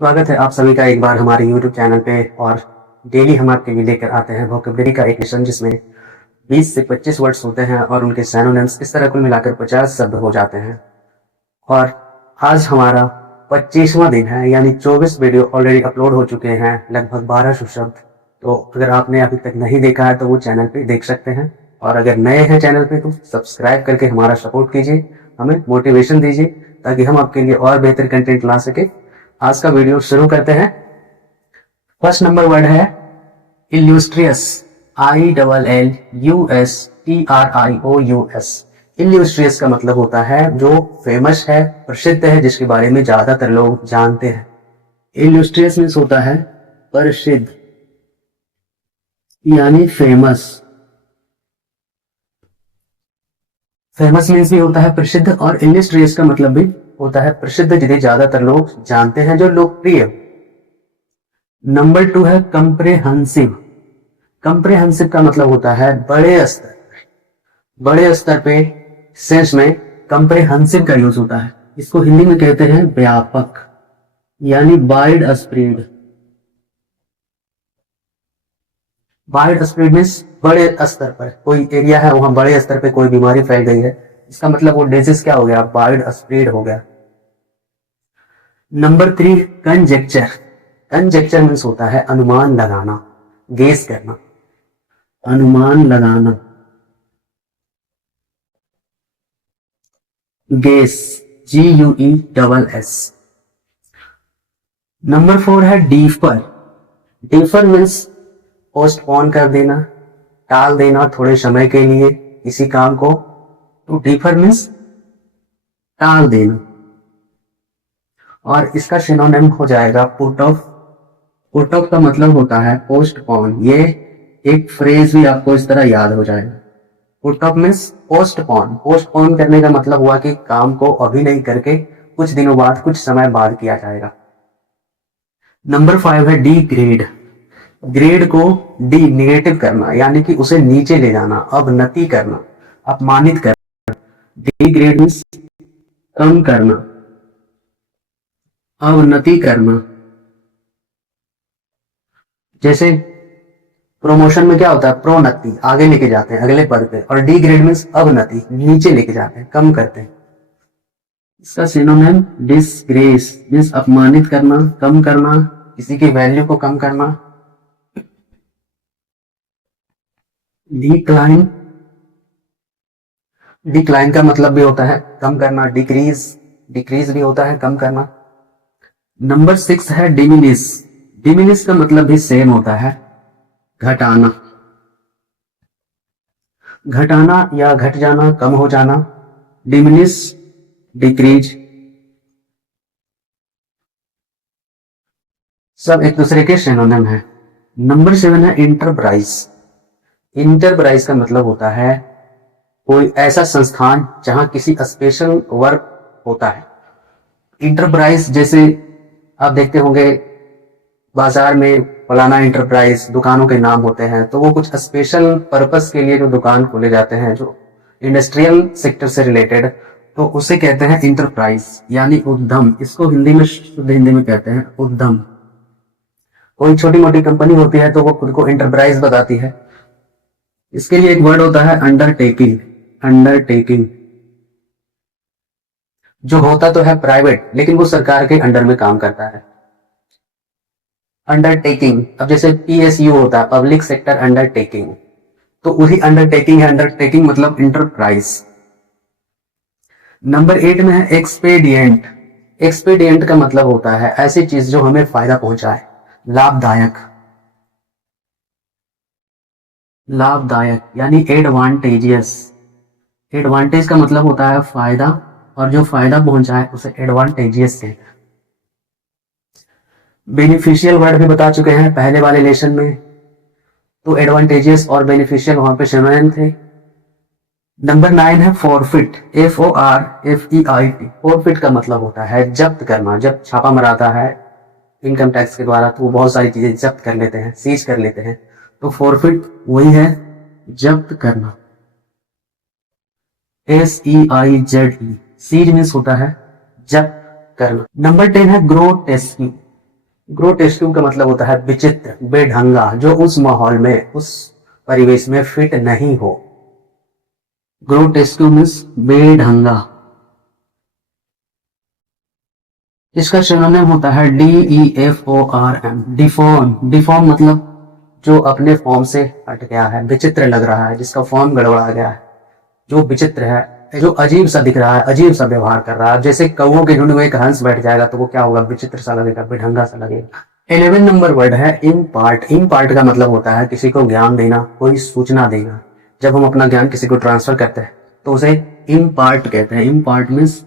स्वागत है आप सभी का एक बार हमारे YouTube चैनल पे। और डेली हम आपके लिए लेकर आते हैं वोकैबुलरी का एक मिशन जिसमें 20 से 25 वर्ड्स होते हैं और उनके सिनोनिम्स इस तरह कुल मिलाकर 50 शब्द हो जाते हैं। और आज हमारा 25वां दिन है, यानी 24 वीडियो ऑलरेडी अपलोड हो चुके हैं, लगभग 1200 शब्द। तो अगर आपने अभी तक नहीं देखा है तो वो चैनल पे देख सकते हैं, और अगर नए हैं चैनल पे तो सब्सक्राइब करके हमारा सपोर्ट कीजिए, हमें मोटिवेशन दीजिए ताकि हम आपके लिए और बेहतर कंटेंट ला सके। आज का वीडियो शुरू करते हैं। फर्स्ट नंबर वर्ड है इल्यूस्ट्रियस, ILLUSTRIOUS। इल्यूस्ट्रियस का मतलब होता है जो फेमस है, प्रसिद्ध है, जिसके बारे में ज्यादातर लोग जानते हैं। इल्यूस्ट्रियस मीन्स होता है प्रसिद्ध यानी फेमस। फेमस मीन्स भी होता है प्रसिद्ध, और इल्यूस्ट्रियस का मतलब भी होता है प्रसिद्ध, जिन्हें ज्यादातर लोग जानते हैं, जो लोकप्रिय। नंबर 2 है कंप्रेहेंसिव। कंप्रेहेंसिव का मतलब होता है बड़े स्तर। बड़े स्तर पे सेंस में कंप्रेहेंसिव का यूज होता है। इसको हिंदी में कहते हैं व्यापक, यानी wide spread. Wide spread means बड़े स्तर पर कोई एरिया है, वहां बड़े स्तर पे कोई बीमारी फैल गई है, इसका मतलब वो डिजीज क्या हो गया, वाइड स्प्रेड हो गया। Number 3 conjecture. कंजेक्चर मीन्स होता है अनुमान लगाना, गेस करना, अनुमान लगाना, गेस, GUESS। नंबर 4 है डीफर। डीफर मीन्स पोस्टपोन कर देना, टाल देना थोड़े समय के लिए किसी काम को, तो डीफर मीन्स टाल देना। और इसका सिनोनिम हो जाएगा पुट ऑफ। पुट ऑफ का मतलब होता है पोस्टपोन। ये एक फ्रेज भी आपको इस तरह याद हो जाएगा। Put off means postpone. Postpone करने का मतलब हुआ कि काम को अभी नहीं करके कुछ दिनों बाद, कुछ समय बाद किया जाएगा। नंबर 5 है डिग्रेड। ग्रेड को डी निगेटिव करना, यानी कि उसे नीचे ले जाना, अवनति करना, अपमानित करना। डिग्रेड मीन्स कम करना, अवनति करना। जैसे प्रमोशन में क्या होता है, प्रोन्नति, आगे लेके जाते हैं अगले पद पे, और डिग्रेड मीन्स अवनति, नीचे लेके जाते हैं, कम करते हैं। इसका सिनोनिम डिसग्रेस मीन्स अपमानित करना, कम करना, किसी की वैल्यू को कम करना। डिक्लाइन। डिक्लाइन का मतलब भी होता है कम करना। डिक्रीज, डिक्रीज भी होता है कम करना। नंबर 6 है डिमिनिश। डिमिनिश का मतलब भी सेम होता है, घटाना। घटाना या घट जाना, कम हो जाना। डिमिनिश, डिक्रीज, सब एक दूसरे के सिनोनिम है। नंबर 7 है इंटरप्राइज। इंटरप्राइज का मतलब होता है कोई ऐसा संस्थान जहां किसी स्पेशल वर्क होता है। इंटरप्राइज जैसे आप देखते होंगे बाजार में फलाना इंटरप्राइज, दुकानों के नाम होते हैं, तो वो कुछ स्पेशल पर्पस के लिए जो दुकान खोले जाते हैं, जो इंडस्ट्रियल सेक्टर से रिलेटेड, तो उसे कहते हैं इंटरप्राइज यानी उद्यम। इसको हिंदी में, शुद्ध हिंदी में कहते हैं उद्यम। कोई छोटी मोटी कंपनी होती है तो वो खुद को इंटरप्राइज बताती है। इसके लिए एक वर्ड होता है अंडरटेकिंग। अंडरटेकिंग जो होता तो है प्राइवेट, लेकिन वो सरकार के अंडर में काम करता है। अंडरटेकिंग, अब जैसे PSU होता है, पब्लिक सेक्टर अंडरटेकिंग, तो वही अंडरटेकिंग है। अंडरटेकिंग मतलब इंटरप्राइज। नंबर 8 में है एक्सपेडिएंट। एक्सपेडिएंट का मतलब होता है ऐसी चीज जो हमें फायदा पहुंचाए, लाभदायक। लाभदायक यानी एडवांटेजियस। एडवांटेज का मतलब होता है फायदा, और जो फायदा पहुंचाए उसे एडवांटेजियस कहते हैं। बेनिफिशियल वर्ड भी बता चुके हैं पहले वाले लेसन में, तो एडवांटेजियस और बेनिफिशियल वहां पे सिनोनिम थे। नंबर 9 है फॉरफिट। FORFEIT। फॉरफिट का मतलब होता है जब्त करना। जब छापा मराता है इनकम टैक्स के द्वारा तो वो बहुत सारी चीजें जब्त कर लेते हैं, सीज कर लेते हैं, तो फॉरफिट वही है, जब्त करना। SEIZE। सीज मीन्स होता है जब्त करना। नंबर 10 है ग्रोटेस्की। ग्रोटेस्क्यू का मतलब होता है विचित्र, बेढंगा, जो उस माहौल में, उस परिवेश में फिट नहीं हो। ग्रोटेस्क्यू मीन्स बेढंगा। इसका सिनोनिम होता है DEFORM, डिफॉर्म। डिफॉर्म मतलब जो अपने फॉर्म से हट गया है, विचित्र लग रहा है, जिसका फॉर्म गड़बड़ा गया है, जो विचित्र है, जो अजीब सा दिख रहा है, अजीब सा व्यवहार कर रहा है। जैसे कौओं के झुंड में एक हंस बैठ जाएगा तो वो क्या होगा, विचित्र सा लगेगा, बेढंगा सा लगेगा। 11 नंबर वर्ड है इम्पार्ट। इम्पार्ट का मतलब होता है किसी को ज्ञान देना, कोई सूचना देना। जब हम अपना ज्ञान किसी को ट्रांसफर करते हैं तो उसे इम्पार्ट कहते हैं। इम्पार्ट मीन्स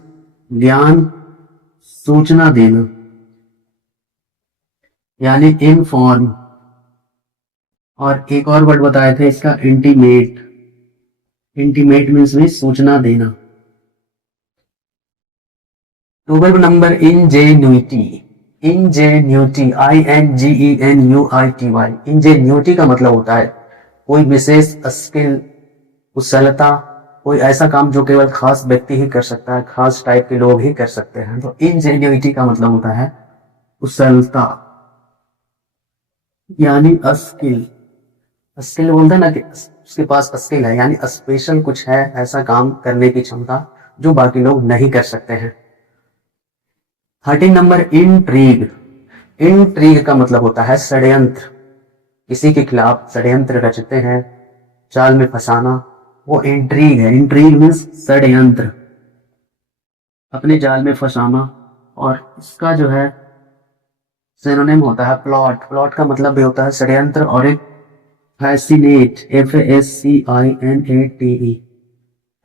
ज्ञान, सूचना देना, यानी इनफॉर्म। और एक और वर्ड बताए थे इसका, इंटीमेट। इंटीमेट मीन्स में सूचना देना। 12 नंबर इंजेन्युइटी। इंजेन्युइटी, INGENUITY। इंजेन्युइटी का मतलब होता है कोई विशेष स्किल, कुशलता, कोई ऐसा काम जो केवल खास व्यक्ति ही कर सकता है, खास टाइप के लोग ही कर सकते हैं। तो इंजेन्युइटी का मतलब होता है कुशलता, यानी स्किल। स्किल बोलते हैं ना कि उसके पास स्किल है, यानी स्पेशल कुछ है, ऐसा काम करने की क्षमता जो बाकी लोग नहीं कर सकते हैं। 13 नंबर इंट्रीग। इंट्रीग का मतलब होता है षड्यंत्र। किसी के खिलाफ षड्यंत्र रचते हैं, चाल में फंसाना, वो इंट्रीग है। इंट्रीग मीन्स षड्यंत्र, अपने जाल में फंसाना। और इसका जो है सिनोनिम होता है प्लॉट। प्लॉट का मतलब भी होता है षड्यंत्र। और एक फैसिनेट, FASCINATE।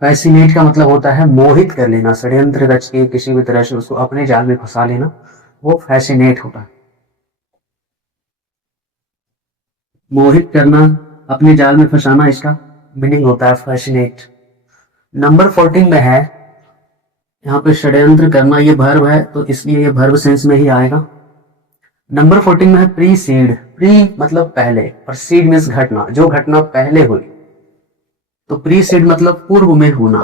फैसिनेट का मतलब होता है मोहित कर लेना, षड्यंत्र रच के किसी भी तरह से उसको अपने जाल में फंसा लेना, वो फैसिनेट होता है। मोहित करना, अपने जाल में फंसाना, इसका मीनिंग होता है फैसिनेट। नंबर 14 में है, यहाँ पे षड्यंत्र करना, ये वर्ब है तो इसलिए ये वर्ब सेंस में ही आएगा। नंबर 14 में है प्रीसीड। प्री मतलब पहले, और सीड मीन्स घटना, जो घटना पहले हुई। तो प्रीसीड मतलब पूर्व में होना,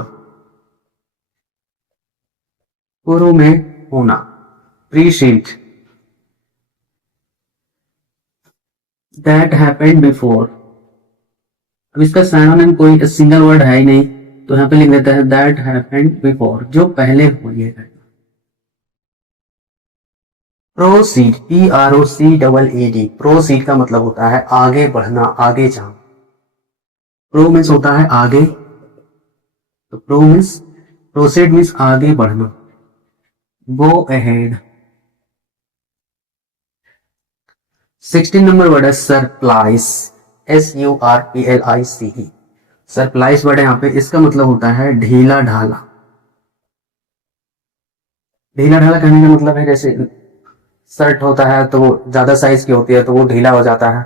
पूर्व में होना, प्रीसीड। That happened before. अब इसका सिनोनिम कोई सिंगल वर्ड है ही नहीं, तो यहाँ पे लिख देता है दैट हैपेंड बिफोर, जो पहले हुई है। Proceed, PROCEED। प्रोसीड का मतलब होता है आगे बढ़ना, आगे जाना। प्रो मीन्स होता है आगे, तो प्रो मीन्स, प्रोसीड मीन्स आगे बढ़ना, गो अहेड। 16 नंबर वर्ड है सरप्लाइस, SURPLICE। सरप्लाइस वर्ड है यहाँ पे, इसका मतलब होता है ढीला ढाला। ढीला ढाला कहने का मतलब है जैसे शर्ट होता है तो वो ज्यादा साइज की होती है तो वो ढीला हो जाता है,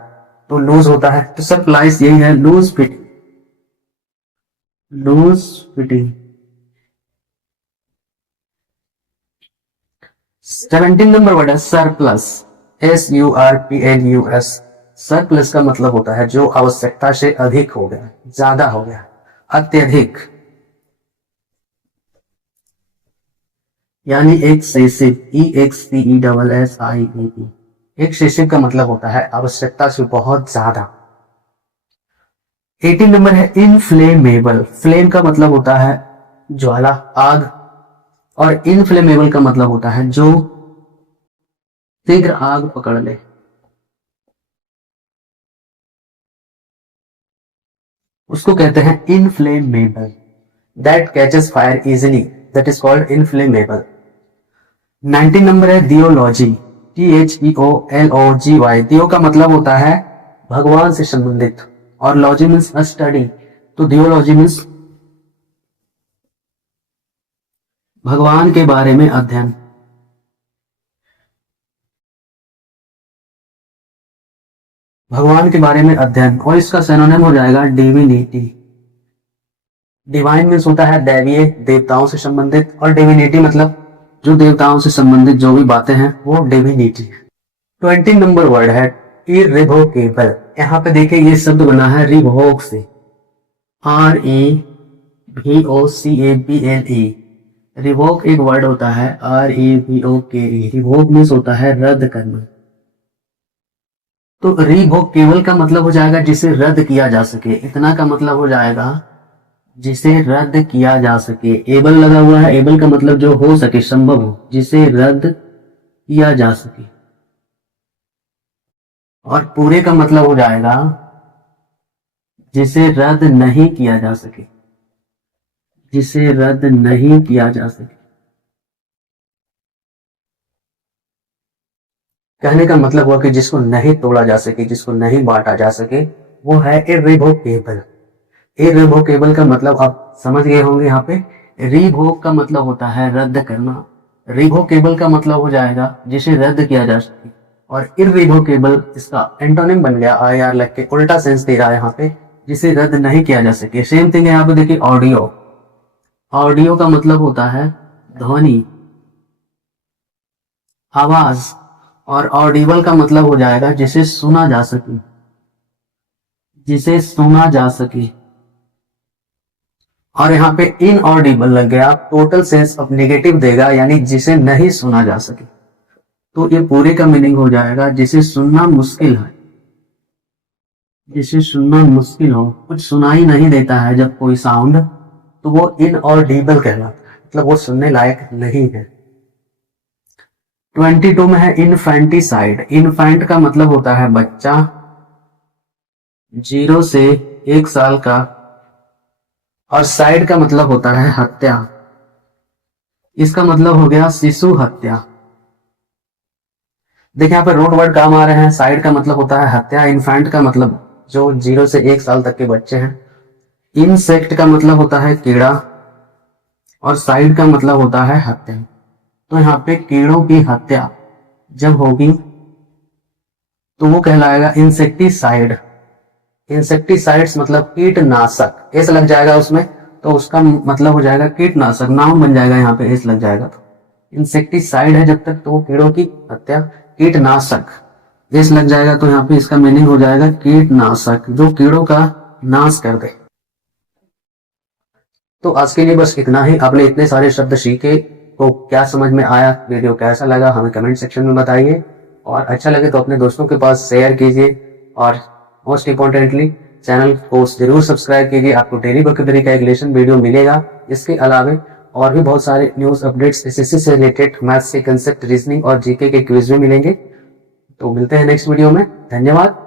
तो लूज होता है। तो सरप्लाइस यही है, loose fit, loose fitting. 17 number word है सरप्लस, SURPLUS। सरप्लस का मतलब होता है जो आवश्यकता से अधिक हो गया, ज्यादा हो गया, अत्यधिक, यानी एक्सेसिव, EXCESSIVE। एक्सेसिव का मतलब होता है आवश्यकता से बहुत ज्यादा। 18 नंबर है इनफ्लेमेबल। फ्लेम का मतलब होता है ज्वाला, आग। और इनफ्लेमेबल का मतलब होता है जो शीघ्र आग पकड़ ले। उसको कहते हैं inflammable. That catches fire easily, that is called inflammable. 19 number है दियोलॉजी, THEOLOGY। दियो का मतलब होता है भगवान से संबंधित, और लॉजी मीन्स स्टडी, तो दियोलॉजी मीन्स भगवान के बारे में अध्ययन। भगवान के बारे में अध्ययन, और इसका सिनोनिम हो जाएगा डिविनिटी। डिवाइन मीन्स होता है दैवीय, देवताओं से संबंधित, और डिविनिटी मतलब जो देवताओं से संबंधित जो भी बातें हैं वो डिविनिटी है। 20 नंबर वर्ड है इररिवोकेबल। यहाँ पे देखिए ये शब्द बना है रिवोक से, REVOCABLE। रिवोक एक वर्ड होता है, REVOKE। रिवोक मीन्स होता है रद्द करना, तो रिवोकेबल का मतलब हो जाएगा जिसे रद्द किया जा सके, इतना का मतलब हो जाएगा जिसे रद्द किया जा सके। एबल लगा हुआ है, एबल का मतलब जो हो सके, संभव हो, जिसे रद्द किया जा सके। और पूरे का मतलब हो जाएगा जिसे रद्द नहीं किया जा सके, जिसे रद्द नहीं किया जा सके। कहने का मतलब हुआ कि जिसको नहीं तोड़ा जा सके, जिसको नहीं बांटा जा सके, वो है इर्रिवोकेबल। इर्रिवोकेबल का मतलब आप समझ गए होंगे। यहाँ पे रिवोक का मतलब होता है रद्द करना, रिवोकेबल का मतलब हो जाएगा जिसे रद्द किया जा सके, और इर्रिवोकेबल इसका एंटोनिम बन गया, IR लग के उल्टा सेंस दे रहा है यहाँ पे, जिसे रद्द नहीं किया जा सके। सेम थिंग है यहाँ पे देखिए, ऑडियो। ऑडियो का मतलब होता है ध्वनि, आवाज, और ऑडिबल का मतलब हो जाएगा जिसे सुना जा सके, जिसे सुना जा सके। और यहाँ पे इनऑडिबल लग गया, टोटल सेंस ऑफ नेगेटिव देगा, यानी जिसे नहीं सुना जा सके। तो ये पूरे का मीनिंग हो जाएगा जिसे सुनना मुश्किल है, जिसे सुनना मुश्किल हो, कुछ सुनाई नहीं देता है जब कोई साउंड, तो वो इनऑडिबल कहलाता है, मतलब वो सुनने लायक नहीं है। 22 में है इन्फेंटिसाइड। इन्फेंट का मतलब होता है बच्चा, 0 से 1 साल का, और साइड का मतलब होता है हत्या। इसका मतलब हो गया शिशु हत्या। देखिए यहाँ पे रूट वर्ड काम आ रहे हैं। साइड का मतलब होता है हत्या, इन्फेंट का मतलब जो 0 से 1 साल तक के बच्चे हैं, इंसेक्ट का मतलब होता है कीड़ा, और साइड का मतलब होता है हत्या। तो यहाँ पे कीड़ों की हत्या जब होगी तो वो कहलाएगा इंसेक्टिसाइड। इंसेक्टिसाइड्स मतलब कीटनाशक, एस लग जाएगा उसमें, तो उसका मतलब हो जाएगा कीटनाशक, नाम बन जाएगा यहाँ पे एस लग जाएगा। तो इंसेक्टिसाइड है जब तक, तो वो कीड़ों की हत्या, कीटनाशक, एस लग जाएगा, तो यहाँ पे इसका मीनिंग हो जाएगा कीटनाशक, जो कीड़ों का नाश कर दे। तो आज के लिए बस इतना ही। आपने इतने सारे शब्द सीखे, तो क्या समझ में आया, वीडियो कैसा लगा हमें कमेंट सेक्शन में बताइए, और अच्छा लगे तो अपने दोस्तों के पास शेयर कीजिए, और मोस्ट इंपॉर्टेंटली चैनल को जरूर सब्सक्राइब कीजिए। आपको डेली वोकैबुलरी का एक लेसन वीडियो मिलेगा। इसके अलावा और भी बहुत सारे न्यूज अपडेट्स एसएससी से रिलेटेड, मैथ्स के कंसेप्ट, रीजनिंग और जीके के क्विज भी मिलेंगे। तो मिलते हैं नेक्स्ट वीडियो में। धन्यवाद।